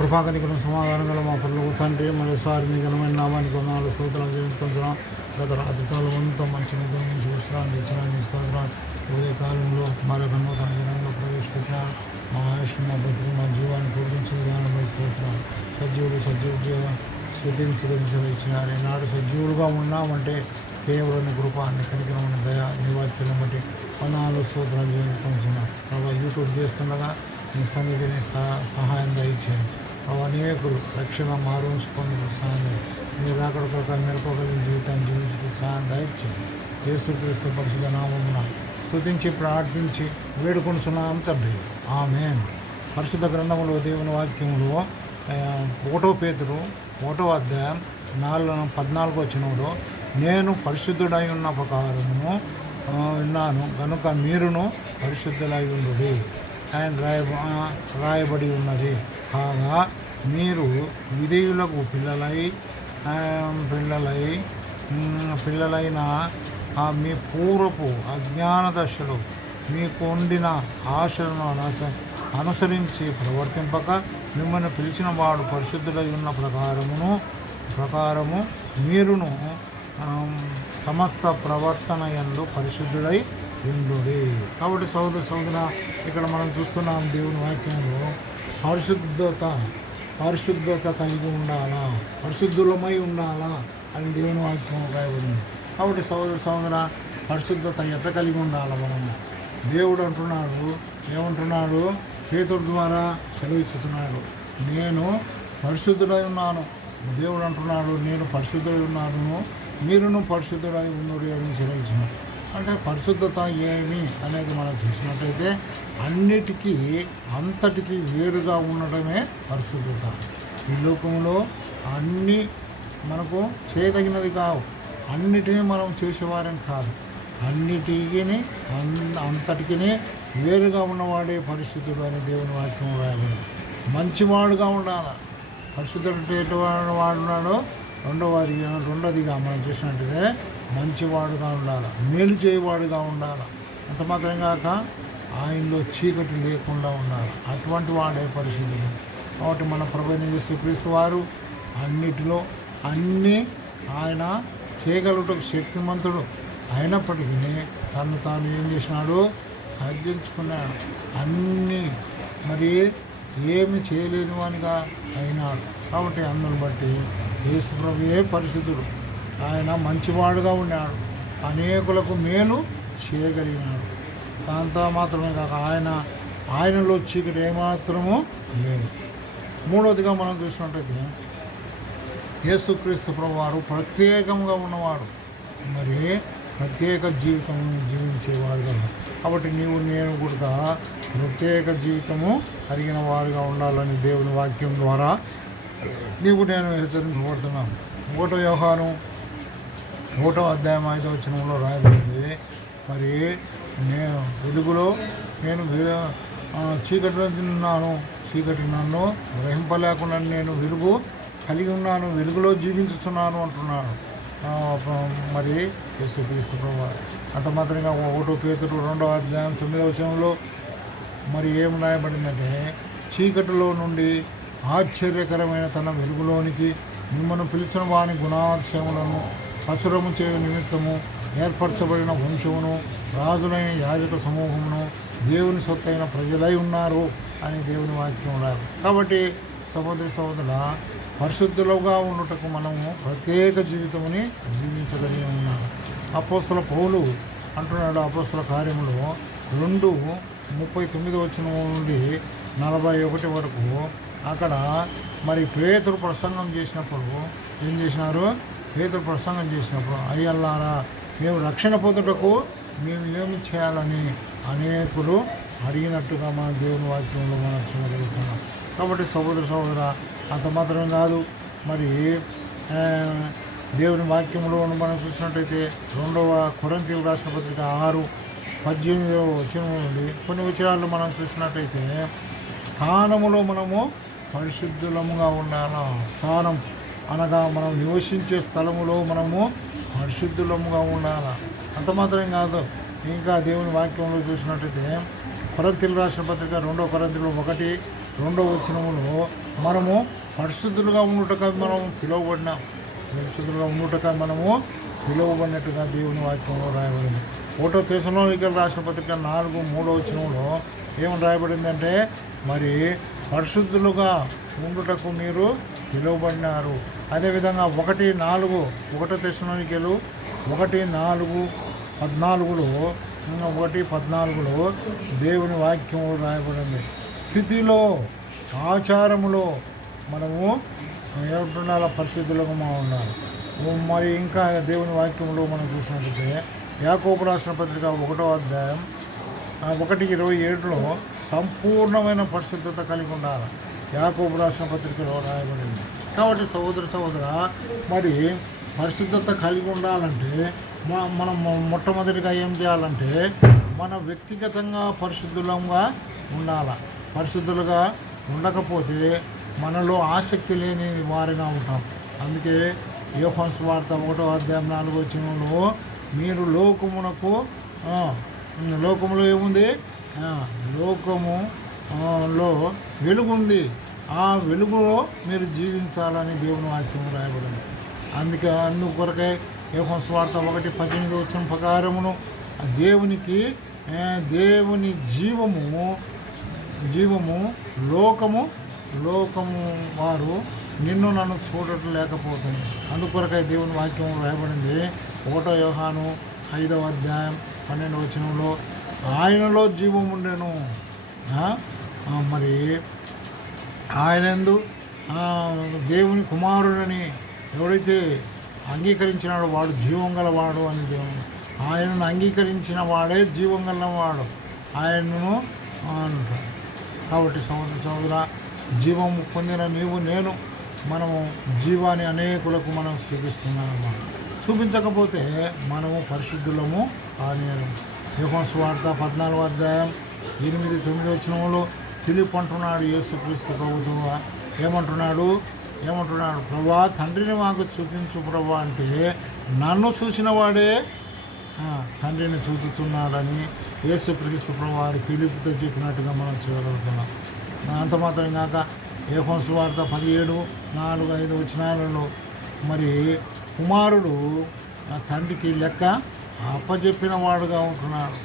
కృపాకనికరం సమాధానం గల మా పనులకు తండ్రి మరోసారి మీ ఘనమైన నామానికి వందనాలు స్తోత్రాలు చెల్లించుకుంటున్నాం. గత రాత్రికాలం అంతా మంచి నిద్ర నుంచి విశ్రాంతి ఇచ్చిన నీ స్తోత్రాలు. ఉదయ కాలంలో మరొక నూతన దినంలో ప్రవేశపెట్టిన మా ఆయుష్ను మా బతుకు మా జీవాన్ని పూర్తించిన విధానంపై స్తోత్రాలు. సజీవులు స్థితించదలు ఇచ్చినారు. ఈనాడు సజీవులుగా ఉన్నామంటే కేవలం కృపాన్ని కనికరమైన దయ నివాచ్యం బట్టి వందనాలు స్తోత్రాలు చెల్లించుకుంటున్నాం. ప్రభావ యూట్యూబ్ చేస్తుండగా నీ సన్నిధిని సహాయం దయచేయండి. అనేకులు రక్షణ మారుంచుకొని సహాయం మీరు అక్కడ మెలకోగలిగిన జీవితాన్ని జీవించి సహాయం దయచేయండి. యేసుక్రీస్తు పరిశుద్ధ నామమున స్తుతించి ప్రార్థించి వేడుకొనుచున్నాం తండ్రి, ఆమేన్. పరిశుద్ధ గ్రంథములో దేవుని వాక్యములో 1 పేతురు 1వ అధ్యాయం 14 వచనంలో నేను పరిశుద్ధుడై ఉన్న ప్రకారమును విన్నాను గనుక మీరును పరిశుద్ధులై ఉండుడి ఆయన రాయబడి ఉన్నది. కాగా మీరు విధేయులకు పిల్లలైన మీ పూర్వపు అజ్ఞాన దశలో మీకు ఉండిన ఆశలను అనుసరించి ప్రవర్తింపక మిమ్మల్ని పిలిచిన వాడు పరిశుద్ధులై ఉన్న ప్రకారము మీరును సమస్త ప్రవర్తన యందు పరిశుద్ధుడై ఉండుడి. కాబట్టి సోదర ఇక్కడ మనం చూస్తున్నాం దేవుని వాక్యంలో పరిశుద్ధత కలిగి ఉండాలా, పరిశుద్ధులమై ఉండాలా అని దేవుని వాక్యం రాయబడింది. కాబట్టి సోదర పరిశుద్ధత ఎంత కలిగి ఉండాలా మనము? దేవుడు అంటున్నాడు, ఏమంటున్నాడు? పేతురు ద్వారా సెలవిస్తున్నాడు, నేను పరిశుద్ధుడై ఉన్నాను. దేవుడు అంటున్నాడు, నేను పరిశుద్ధుడై ఉన్నాను, మీరును పరిశుద్ధుడై ఉన్నది అని సెలవిచ్చినాడు. అంటే పరిశుద్ధత ఏమి అనేది మనం చూసినట్టయితే అన్నిటికీ అంతటికీ వేరుగా ఉండడమే పరిశుద్ధత. ఈ లోకంలో అన్నీ మనకు చేయదగినది కావు, అన్నిటినీ మనం చేసేవారం కాదు. అన్నిటికీ అంతటికీ వేరుగా ఉన్నవాడే పరిశుద్ధుడు అని దేవుని వాక్యం రాయబడింది. మంచివాడుగా ఉండాలి. పరిశుద్ధుడు అంటే ఎటువంటి వాడున్నాడో రెండోదిగా మనం చూసినట్టయితే మంచివాడుగా ఉండాలి, మేలు చేయవాడుగా ఉండాలి. అంత మాత్రం కాక ఆయనలో చీకటి లేకుండా ఉండాలి. అటువంటి వాడే పరిశుద్ధుడు. కాబట్టి మన ప్రభువైన యేసుక్రీస్తు వారు అన్నిటిలో అన్నీ ఆయన చేయగలుగుటకు శక్తిమంతుడు అయినప్పటికీ తాను ఏం చేసినాడు? తగ్గించుకున్నాడు. అన్నీ మరి ఏమి చేయలేని వానిగా అయినాడు. కాబట్టి అందును బట్టి యేసు ప్రభువే పరిశుద్ధుడు. ఆయన మంచివాడుగా ఉన్నాడు, అనేకులకు మేలు చేయగలిగినాడు. దాంతో మాత్రమే కాక ఆయనలో చీకటి ఏమాత్రము లేదు. మూడవదిగా మనం చూసినట్టయితే యేసుక్రీస్తు ప్రభువారు ప్రత్యేకంగా ఉన్నవాడు, మరి ప్రత్యేక జీవితం జీవించేవాడు కదా. కాబట్టి నేను కూడా ప్రత్యేక జీవితము కలిగిన వారుగా ఉండాలని దేవుని వాక్యం ద్వారా నేను హెచ్చరించబడుతున్నాను. 1 యోహాను 1వ అధ్యాయం 5వ వచనంలో రాయబడింది, మరి నేను చీకటిలో ఉన్నాను, చీకటి నన్ను గ్రహింపలేకుండా నేను వెలుగు కలిగి ఉన్నాను, వెలుగులో జీవించుతున్నాను అంటున్నాడు మరి యేసుక్రీస్తు ప్రభువు. అంత మాత్రంగా 1 పేతురు 2వ అధ్యాయం 9వ వచనంలో మరి ఏం రాయబడిందంటే, చీకటిలో నుండి ఆశ్చర్యకరమైన తన వెలుగులోనికి మిమ్మల్ని పిలిచిన వాని గుణాతిశయములను ప్రచురము చేయు నిమిత్తము ఏర్పరచబడిన వంశమును రాజులైన యాజక సమూహమును దేవుని సొత్తైన ప్రజలై ఉన్నారు అని దేవుని వాక్యం రాదు. కాబట్టి సహోదరుల పరిశుద్ధులుగా ఉండుటకు మనము ప్రత్యేక జీవితముని జీవించగలిగి ఉన్నాము. అపోస్తల పౌలు అంటున్నాడు అపోస్తల కార్యములు 2:39 వచనం నుండి 41 వరకు. అక్కడ మరి పేతురు ప్రసంగం చేసినప్పుడు ఏం చేసినారు? పేతురు ప్రసంగం చేసినప్పుడు, అయ్యల్లారా మేము రక్షణ పొందుటకు మేము ఏమి చేయాలని అనేకులు అడిగినట్టుగా మన దేవుని వాక్యంలో మనం చూడగలుగుతున్నాం. కాబట్టి సహోదర అంత మాత్రమే కాదు, మరి దేవుని వాక్యంలో మనం చూసినట్టయితే 2వ కొరింథీయులకు రాసిన పత్రిక 6:18 వచనం నుండి కొన్ని వచనాలు మనం చూసినట్టయితే స్థానములో మనము పరిశుద్ధులముగా ఉండాలా. స్థానం అనగా మనం నివసించే స్థలములో మనము పరిశుద్ధులముగా ఉండాలా. అంత మాత్రం కాదు, ఇంకా దేవుని వాక్యంలో చూసినట్టయితే కొరింథీయులకు రాసిన పత్రిక 2వ కొరింథీయులు 2వ వచనములో మనము పరిశుద్ధులుగా ఉండుటకై మనము పిలువబడినాం. పరిశుద్ధులుగా ఉండుటకై మనము పిలువబడినట్టుగా దేవుని వాక్యంలో రాయబడింది. 1 తెస్సలోనికీయులకు రాసిన పత్రిక 4:3 వచనంలో ఏమని రాయబడిందంటే, మరి పరిశుద్ధులుగా ఉండుటకు మీరు పిలువబడినారు. అదేవిధంగా 1 తెస్సలోనికీయులు 1:14లో దేవుని వాక్యం రాయబడింది. స్థితిలో, ఆచారములో మనము ఏమంటున్నా పరిశుద్ధులుగా ఉండాలి. మరి ఇంకా దేవుని వాక్యంలో మనం చూసినట్లయితే యాకోబు రాసిన పత్రిక 1వ అధ్యాయం 1:27లో సంపూర్ణమైన పరిశుద్ధత కలిగి ఉండాలి. యాకోబు రాసిన పత్రికలో రాయబడింది. కాబట్టి సహోదర మరి పరిశుద్ధత కలిగి ఉండాలంటే మనం మొట్టమొదటిగా ఏం చేయాలంటే మన వ్యక్తిగతంగా పరిశుద్ధులంగా ఉండాలి. పరిశుద్ధులుగా ఉండకపోతే మనలో ఆసక్తి లేని వారిగా ఉంటాం. అందుకే యోహాను సువార్త 1వ అధ్యాయం 4వ వచనంలో మీరు లోకములో ఏముంది, లోకములో వెలుగుంది, ఆ వెలుగులో మీరు జీవించాలని దేవుని వాక్యం రాయబడింది. అందుకొరకే యోహాను సువార్త 1:18 వచనం ప్రకారమును దేవుని జీవము లోకము వారు నన్ను చూడటం లేకపోతుంది. అందుకొరకై దేవుని వాక్యం రాయబడింది. 1 యోహాను 5వ అధ్యాయం 12వ వచనంలో ఆయనలో జీవం ఉండెను. మరి ఆయనందు దేవుని కుమారుడని ఎవడైతే అంగీకరించినాడో వాడు జీవం గలవాడు అని దేవుడు. ఆయనను అంగీకరించిన వాడే జీవం గలవాడు ఆయనను అంటాడు. కాబట్టి సహోదర జీవము పొందిన నీవు నేను మనము జీవాన్ని అనేకులకు మనం చూపించకపోతే మనము పరిశుద్ధులము కానేరు. యోహాను సువార్త 14వ అధ్యాయం 8-9 వచనంలో ఫిలిప్ అంటున్నాడు యేసుక్రీస్తు ప్రభువుగా ఏమంటున్నాడు, ప్రభువా తండ్రిని మాకు చూపించు ప్రభువా అంటే నన్ను చూసిన వాడే తండ్రిని చూపుతున్నాడని యేసుక్రీస్తు ప్రభువారు ఫిలిప్తో చెప్పినట్టుగా మనం చూడగలుగుతున్నాం. అంత మాత్రం కాక యోహాను సువార్త 17:4-5 వచనాలలో మరి కుమారుడు తండ్రికి లెక్క అప్పచెప్పిన వాడుగా ఉంటున్నాడు.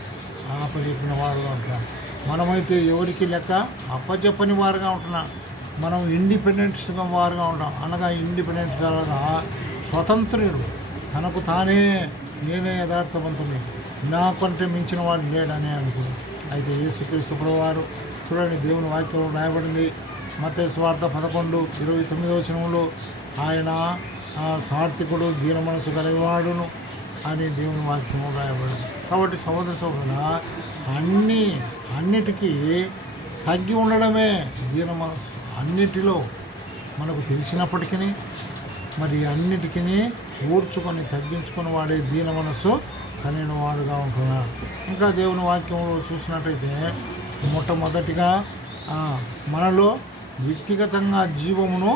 మనమైతే ఎవరికి లెక్క అప్పచెప్పని వారుగా ఉంటున్నాం. మనం ఇండిపెండెంట్స్గా వారుగా ఉంటాం. అనగా ఇండిపెండెంట్గా స్వతంత్రుడు, తనకు తానే నేనే యథార్థవంతుని, నాకంటే మించిన వాడు లేడని అనుకుని. అయితే యేసుక్రీస్తు ప్రభువారు చూడండి దేవుని వాక్యంలో రాయబడింది. మత్తయి సువార్త 11:29 వచనంలో ఆయన సాత్వికుడు, దీన మనసు గలవాడును అని దేవుని వాక్యం రాయబడింది. కాబట్టి సహోదర అన్నిటికీ తగ్గి ఉండడమే దీన మనసు. అన్నిటిలో మనకు తెలిసినప్పటికీ మరి అన్నిటికీ ఊర్చుకొని తగ్గించుకొని వాడే దీన మనసు కలిగిన వాడుగా ఉంటున్నాడు. ఇంకా దేవుని వాక్యంలో చూసినట్టయితే మొట్టమొదటిగా మనలో వ్యక్తిగతంగా జీవమును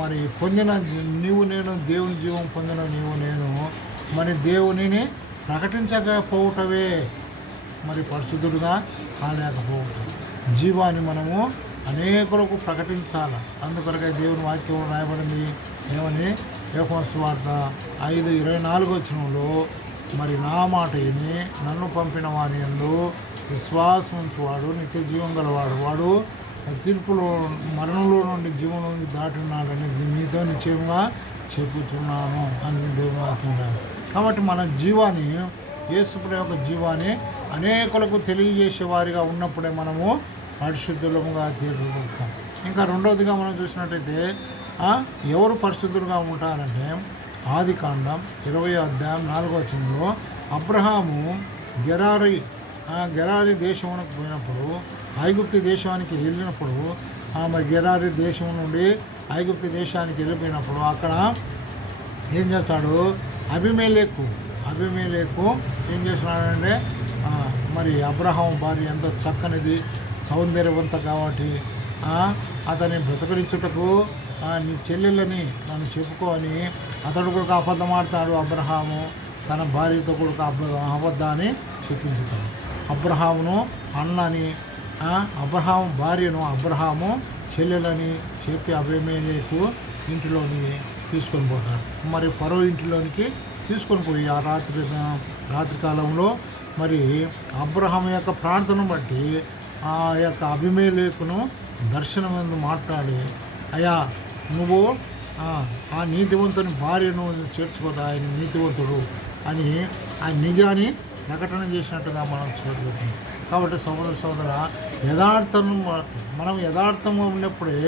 మరి పొందిన నీవు నేను, దేవుని జీవం పొందిన నీవు నేను మరి దేవునిని ప్రకటించకపోవటమే మరి పరిశుద్ధుడుగా కాలేకపోవటం. జీవాన్ని మనము అనేకులకు ప్రకటించాలి. అందుకొరకే దేవుని వాక్యం రాయబడింది ఏమని, యోహాను సువార్త 5:24 వచనంలో మరి నా మాట విని నన్ను పంపిన వాని యందు విశ్వాసం ఉంచువాడు నిత్య జీవం గలవాడు, వాడు తీర్పులో మరణంలో నుండి జీవనంలోకి దాటున్నాడని మీతో నిశ్చయంగా చెప్పుచున్నాను అని దేవుని వాక్యం. కాబట్టి మన జీవాన్ని, యేసుప్రభు యొక్క జీవాన్ని అనేకులకు తెలియజేసే వారిగా ఉన్నప్పుడే మనము పరిశుద్ధులుగా తీర్చబడతాం. ఇంకా రెండవదిగా మనం చూసినట్టయితే ఎవరు పరిశుద్ధులుగా ఉంటారంటే ఆదికాండం 20వ అధ్యాయం 4వ వచనంలో అబ్రహాము గెరారీ దేశమునకు పోయినప్పుడు, ఐగుప్తు దేశానికి వెళ్ళినప్పుడు, మరి గెరారీ దేశం నుండి ఐగుప్తు దేశానికి వెళ్ళిపోయినప్పుడు అక్కడ ఏం చేస్తాడు, అబీమెలెకు ఏం చేస్తున్నాడంటే మరి అబ్రహాము భార్య ఎంతో చక్కనిది, సౌందర్యవంత కాబట్టి అతని బ్రతకరించుటకు నీ చెల్లెళ్ళని నన్ను చెప్పుకో అని అతడు కూడా అబద్ధం ఆడతాడు. అబ్రహాము తన భార్యతో కూడా అబద్ధాన్ని చెప్పించుతాడు. అబ్రహామును అన్నని అబ్రహాము భార్యను అబ్రహాము చెల్లెలని చెప్పి అబీమెలెకు ఇంటిలోని తీసుకొని పోతారు. మరి ఫరో ఇంటిలోనికి తీసుకొని పోయి ఆ రాత్రి కాలంలో మరి అబ్రహాం యొక్క ప్రార్థన బట్టి ఆ యొక్క అబీమెలెకును దర్శనమందు మాట్లాడి, అయ్యా నువ్వు ఆ నీతివంతుని భార్యను చేర్చుకోదా, ఆయన నీతివంతుడు అని ఆయన నిజాన్ని ప్రకటన చేసినట్టుగా మనం చూడగలుగుతాం. కాబట్టి సోదర మనం యథార్థంగా ఉన్నప్పుడే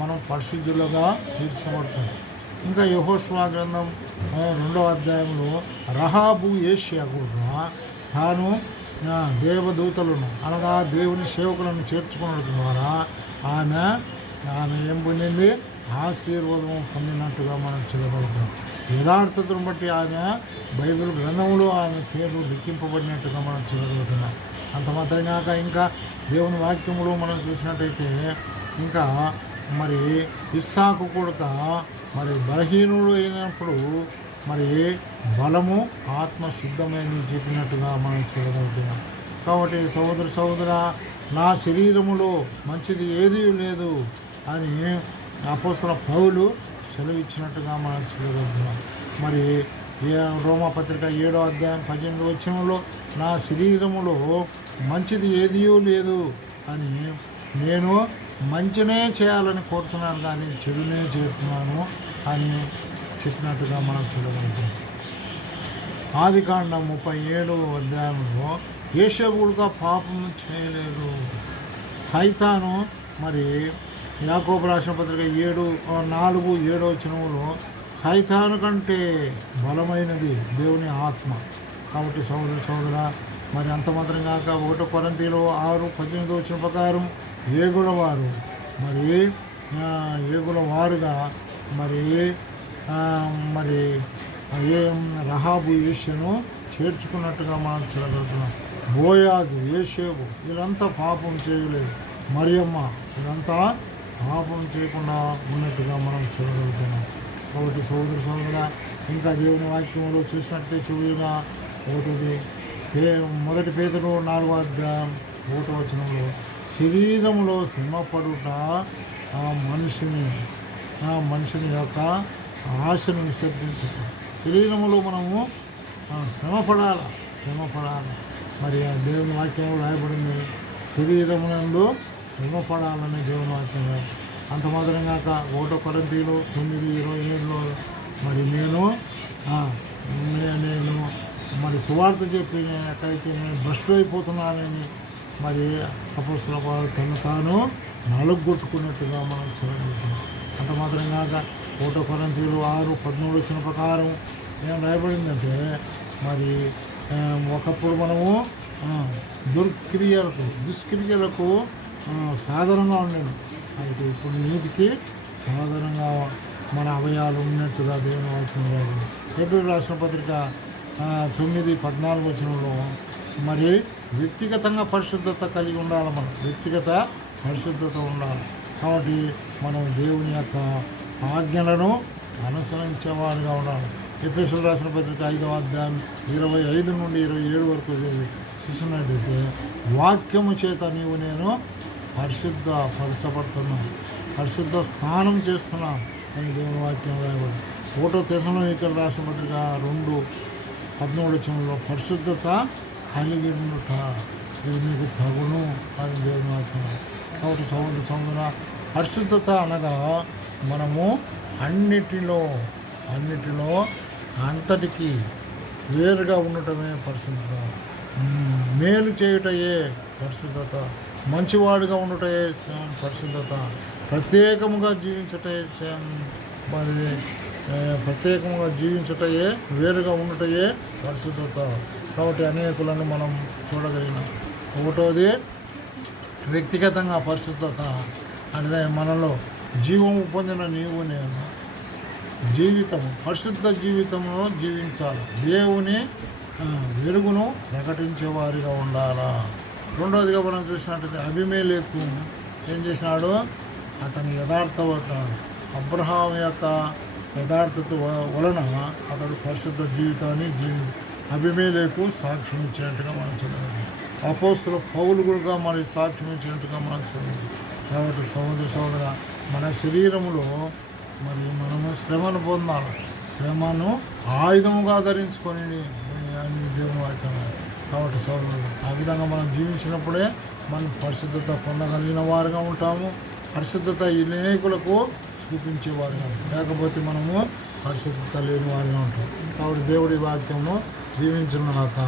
మనం పరిశుద్ధులుగా తీర్చబడతాం. ఇంకా యెహోషువ గ్రంథం 2వ అధ్యాయంలో రహాబు ఏషియా కూడా తాను దేవదూతలను అనగా దేవుని సేవకులను చేర్చుకోవడం ద్వారా ఆమె ఏం పొందింది, ఆశీర్వాదం పొందినట్టుగా మనం చూడగలుగుతాం. యథార్థతను బట్టి ఆమె బైబిల్ గ్రంథంలో ఆమె పేరు లిఖింపబడినట్టుగా మనం చూడగలుగుతున్నాం. అంత మాత్రం కాక ఇంకా దేవుని వాక్యంలో మనం చూసినట్టయితే ఇంకా మరి ఇస్సాకు కూడా మరి బలహీనుడు అయినప్పుడు మరి బలము ఆత్మ సిద్ధమని చెప్పినట్టుగా మనం చూడగలుగుతున్నాం. కాబట్టి సోదర నా శరీరములో మంచిది ఏదీ లేదు అని అపోస్తలుడైన పౌలు సెలవిచ్చినట్టుగా మనం చూడగలుగుతున్నాం. మరి రోమాపత్రిక 7వ అధ్యాయం 18వ వచనంలో నా శరీరములో మంచిది ఏదీ లేదు అని నేను మంచినే చేయాలని కోరుతున్నాను కానీ చెడునే చేస్తున్నాను అని చెప్పినట్టుగా మనం చూడగలుగుతాం. ఆదికాండం 37వ అధ్యాయంలో యేషూబుగా పాపం చేయలేదు. సైతాను మరి యాకోబు రాసిన పత్రిక 4:7 వచనంలో సైతాను కంటే బలమైనది దేవుని ఆత్మ. కాబట్టి సోదర మరి అంత మాత్రం కాక 1 కొరింథీయులు 6:18 వచనం ప్రకారం ఏగులవారు మరి ఏగులవారుగా మరి రహాబు ఏషియను చేర్చుకున్నట్టుగా మనం చూడగలుగుతున్నాం. బోయాజు, యేషేబు వీళ్ళంతా పాపం చేయలేదు. మరియమ్మ వీళ్ళంతా పాపం చేయకుండా ఉన్నట్టుగా మనం చూడగలుగుతున్నాం. కాబట్టి సోదర ఇంకా దేవుని వాక్యంలో చూసినట్లయితే చివరిగా మొదటి పేతురు 4వ అధ్యాయం 1వ వచనంలో శరీరంలో శ్రమపడుట మనుషుని యొక్క ఆశను విసర్జించట. శరీరంలో మనము శ్రమపడాలి. మరి ఆ దేవుని వాక్యంలో రాయబడింది శరీరమునందు శ్రమపడాలని దేవుని వాక్యం. అంత మాత్రం కాక 1 కొరింథీయులు 9:27లో మరి నేను మరి సువార్త చెప్పి నేను ఎక్కడైతే నేను భ్రష్టు అయిపోతున్నానని మరి అపోస్తలుల పౌలు తను తాను నలుగొట్టుకున్నట్టుగా మనం చూడగలుగుతాం. అంత మాత్రం కాక 1 కొరింథీయులు 6:13 వచ్చిన ప్రకారం ఏం రాయబడిందంటే మరి ఒకప్పుడు మనము దుష్క్రియలకు సాధారణంగా ఉండేది. అయితే ఇప్పుడు నీతికి సాధారణంగా మన అవయాలు ఉన్నట్టుగా దేవుని వాక్యం రాయబడింది. ఏప్రిల్ రాసిన పత్రిక 9:14 వచనంలో మరి వ్యక్తిగతంగా పరిశుద్ధత కలిగి ఉండాలి. మనం వ్యక్తిగత పరిశుద్ధత ఉండాలి. కాబట్టి మనం దేవుని యొక్క ఆజ్ఞలను అనుసరించేవారుగా ఉండాలి. ఎఫెసీయులు రాసిన పత్రిక 5వ అధ్యాయం 25 నుండి 27 వరకు చూసినట్టయితే వాక్యము చేత నీవు నేను పరిశుద్ధపరచబడుతున్నాను, పరిశుద్ధ స్నానం చేస్తున్నాను అని దేవుని వాక్యం రాయబడి. 1 తెస్సలోనికీయులకు రాసిన పత్రిక 2:13 పరిశుద్ధత కలిగి ఉండుట ఇది మీకు తగును అని దేవుని వాక్యం. కాబట్టి సోదర పరిశుద్ధత అనగా మనము అన్నిటిలో అంతటికి వేరుగా ఉండటమే పరిశుద్ధత. మేలు చేయుటయే పరిశుద్ధత. మంచివాడుగా ఉండటయే పరిశుద్ధత. ప్రత్యేకముగా జీవించుటయే వేరుగా ఉండటయే పరిశుద్ధత. కాబట్టి అనేకులను మనం చూడగలిగినాం. ఒకటోది వ్యక్తిగతంగా పరిశుద్ధత అంటే మనలో జీవము పొందిన నీవు నేను పరిశుద్ధ జీవితంలో జీవించాలి. దేవుని వెలుగును ప్రకటించే వారిగా ఉండాలా. రెండవదిగా మనం చూసినట్టయితే అబీమెలెకు ఏం చేసినాడు, అతని యథార్థత అబ్రహాం యొక్క యథార్థత వలన అతడు పరిశుద్ధ జీవితాన్ని అబీమెలెకు సాక్ష్యం ఇచ్చినట్టుగా మనం చూడాలి. అపోస్తుల పౌలు కూడా మరి సాక్ష్యం ఇచ్చినట్టుగా మనం చూడండి. కాబట్టి సహోదర మన శరీరములో మరి మనము శ్రమను పొందాలి. శ్రమను ఆయుధముగా ధరించుకొని అని దేవుని వాక్యం. కాబట్టి సోదరులు ఆ విధంగా మనం జీవించినప్పుడే మనం పరిశుద్ధత పొందగలిగిన వారుగా ఉంటాము. పరిశుద్ధత అనేకులకు చూపించేవారుగా, లేకపోతే మనము పరిశుద్ధత లేని వారుగా ఉంటాం. కాబట్టి దేవుడి వాక్యము జీవించును గాక.